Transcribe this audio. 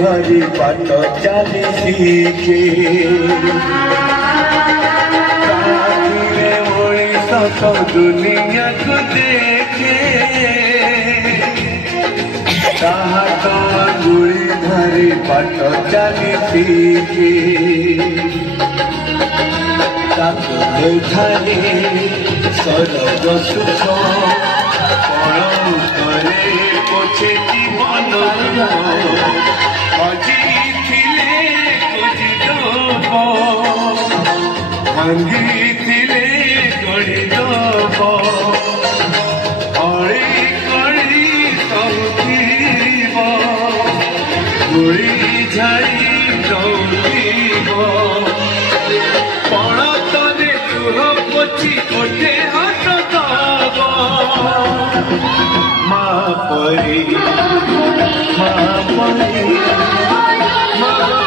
ଧରି ବାଟ ଚାଲିଛି କାହିଁରେ ମଣିଷ ତ ଦୁନିଆକୁ ଦେଖେ ତାହା ତ ଆଙ୍ଗୁଳି ଧରି ବାଟ ଚାଲିଛି ତାକୁ ଦେଖାରେ ସରଗ ସୁଖ କରେ ପଛେ ଜୀବନ ହଜିଥିଲେ ଖୋଜିଦବ ଭାଙ୍ଗିଥିଲେ ଗଢ଼ିଦବ ଅଳି କରି ସହୁଥିବ ଗୁଳି ଝାଡ଼ି ଦୌଡ଼ିବ ପଣତରେ ଲୁହ ପୋଛି ଗୋଟେ ହାତ ଦବ ମା ପରି ମା